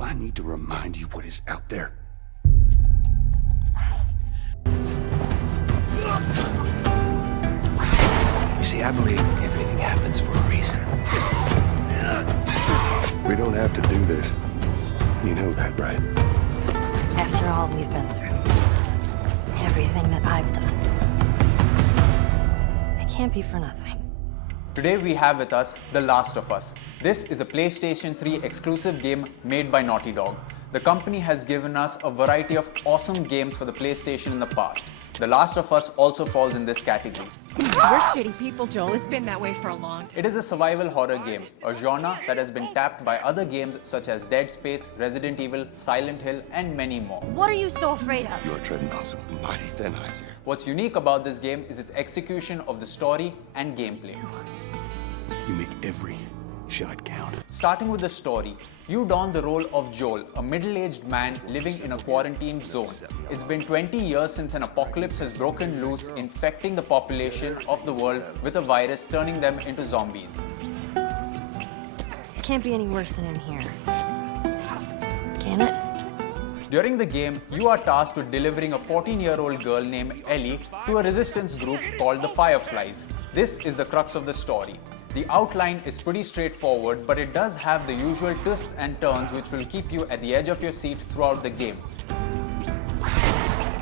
I need to remind you what is out there? You see, I believe everything happens for a reason. We don't have to do this. You know that, right? After all we've been through, everything that I've done, it can't be for nothing. Today we have with us The Last of Us. This is a PlayStation 3 exclusive game made by Naughty Dog. The company has given us a variety of awesome games for the PlayStation in the past. The Last of Us also falls in this category. We're shitty people, Joel. It's been that way for a long time. It is a survival horror game, a genre that has been tapped by other games such as Dead Space, Resident Evil, Silent Hill, and many more. What are you so afraid of? You're treading on some mighty thin ice here. What's unique about this game is its execution of the story and gameplay. You make every shot count. Starting with the story, you don the role of Joel, a middle-aged man living in a quarantine zone. It's been 20 years since an apocalypse has broken loose, infecting the population of the world with a virus, turning them into zombies. It can't be any worse than in here. Can it? During the game, you are tasked with delivering a 14-year-old girl named Ellie to a resistance group called the Fireflies. This is the crux of the story. The outline is pretty straightforward, but it does have the usual twists and turns which will keep you at the edge of your seat throughout the game.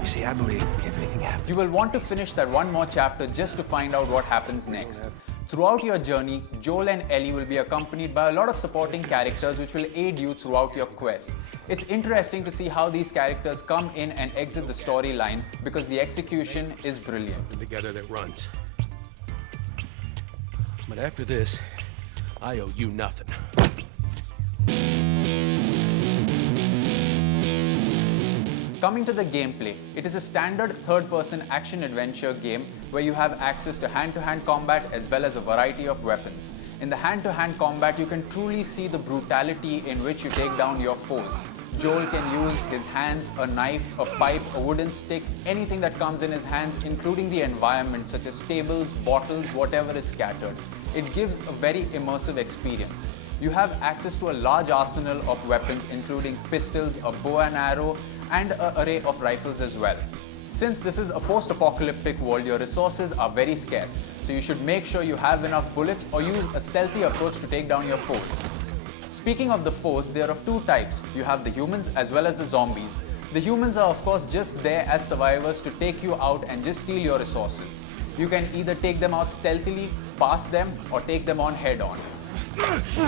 You see, I believe everything happens. You will want to finish that one more chapter just to find out what happens next. Throughout your journey, Joel and Ellie will be accompanied by a lot of supporting characters which will aid you throughout your quest. It's interesting to see how these characters come in and exit the storyline because the execution is brilliant. Something together that runs. But after this, I owe you nothing. Coming to the gameplay, it is a standard third-person action-adventure game where you have access to hand-to-hand combat as well as a variety of weapons. In the hand-to-hand combat, you can truly see the brutality in which you take down your foes. Joel can use his hands, a knife, a pipe, a wooden stick, anything that comes in his hands, including the environment such as tables, bottles, whatever is scattered. It gives a very immersive experience. You have access to a large arsenal of weapons including pistols, a bow and arrow, and an array of rifles as well. Since this is a post-apocalyptic world, your resources are very scarce, so you should make sure you have enough bullets or use a stealthy approach to take down your foes. Speaking of the foes, they are of two types. You have the humans as well as the zombies. The humans are of course just there as survivors to take you out and just steal your resources. You can either take them out stealthily, pass them, or take them on head-on. He's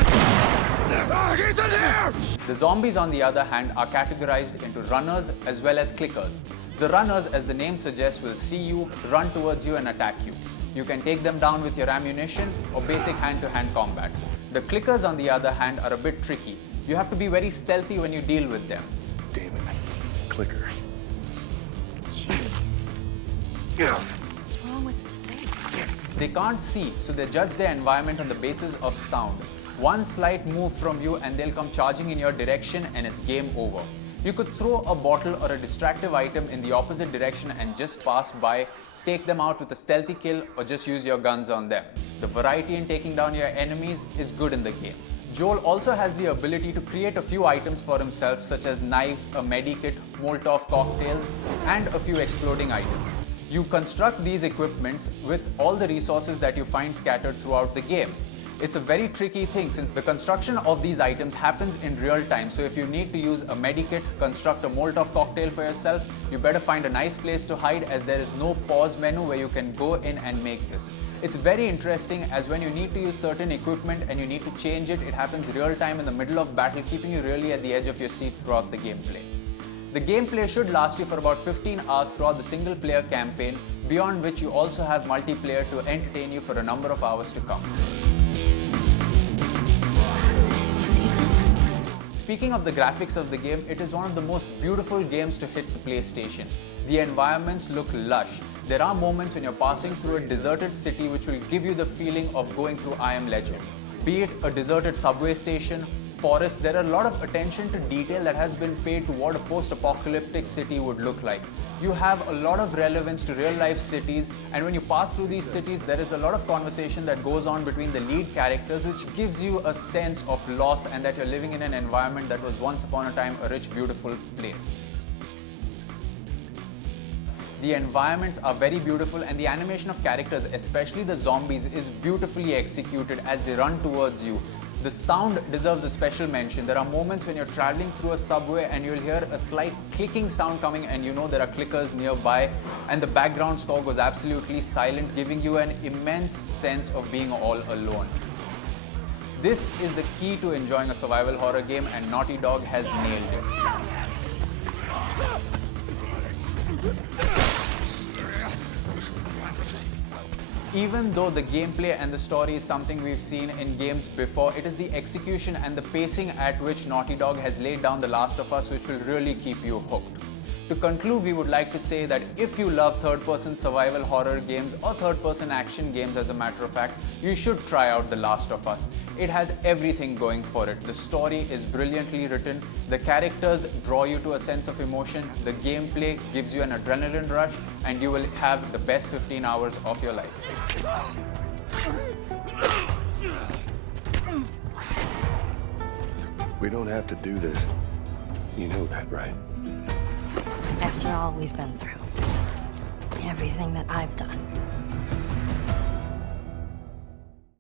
in here! The zombies, on the other hand, are categorized into runners as well as clickers. The runners, as the name suggests, will see you, run towards you and attack you. You can take them down with your ammunition or basic hand-to-hand combat. The clickers, on the other hand, are a bit tricky. You have to be very stealthy when you deal with them. Damn it. Clicker. Jeez. Yeah. What's wrong with his face? They can't see, so they judge their environment on the basis of sound. One slight move from you and they'll come charging in your direction and it's game over. You could throw a bottle or a distractive item in the opposite direction and just pass by, take them out with a stealthy kill, or just use your guns on them. The variety in taking down your enemies is good in the game. Joel also has the ability to create a few items for himself such as knives, a medikit, Molotov cocktails, and a few exploding items. You construct these equipments with all the resources that you find scattered throughout the game. It's a very tricky thing since the construction of these items happens in real time. So if you need to use a medikit, construct a Molotov cocktail for yourself, you better find a nice place to hide as there is no pause menu where you can go in and make this. It's very interesting as when you need to use certain equipment and you need to change it, it happens real time in the middle of battle, keeping you really at the edge of your seat throughout the gameplay. The gameplay should last you for about 15 hours throughout the single player campaign, beyond which you also have multiplayer to entertain you for a number of hours to come. You see that? Speaking of the graphics of the game, it is one of the most beautiful games to hit the PlayStation. The environments look lush. There are moments when you're passing through a deserted city which will give you the feeling of going through I Am Legend. Be it a deserted subway station, forests, there are a lot of attention to detail that has been paid to what a post-apocalyptic city would look like. You have a lot of relevance to real-life cities, and when you pass through these cities, there is a lot of conversation that goes on between the lead characters, which gives you a sense of loss and that you're living in an environment that was once upon a time a rich, beautiful place. The environments are very beautiful, and the animation of characters, especially the zombies, is beautifully executed as they run towards you. The sound deserves a special mention. There are moments when you're traveling through a subway and you'll hear a slight clicking sound coming, and you know there are clickers nearby, and the background score goes absolutely silent, giving you an immense sense of being all alone. This is the key to enjoying a survival horror game, and Naughty Dog has nailed it. Even though the gameplay and the story is something we've seen in games before, it is the execution and the pacing at which Naughty Dog has laid down The Last of Us which will really keep you hooked. To conclude, we would like to say that if you love third-person survival horror games or third-person action games, as a matter of fact, you should try out The Last of Us. It has everything going for it. The story is brilliantly written, the characters draw you to a sense of emotion, the gameplay gives you an adrenaline rush, and you will have the best 15 hours of your life. We don't have to do this. You know that, right? After all we've been through, everything that I've done,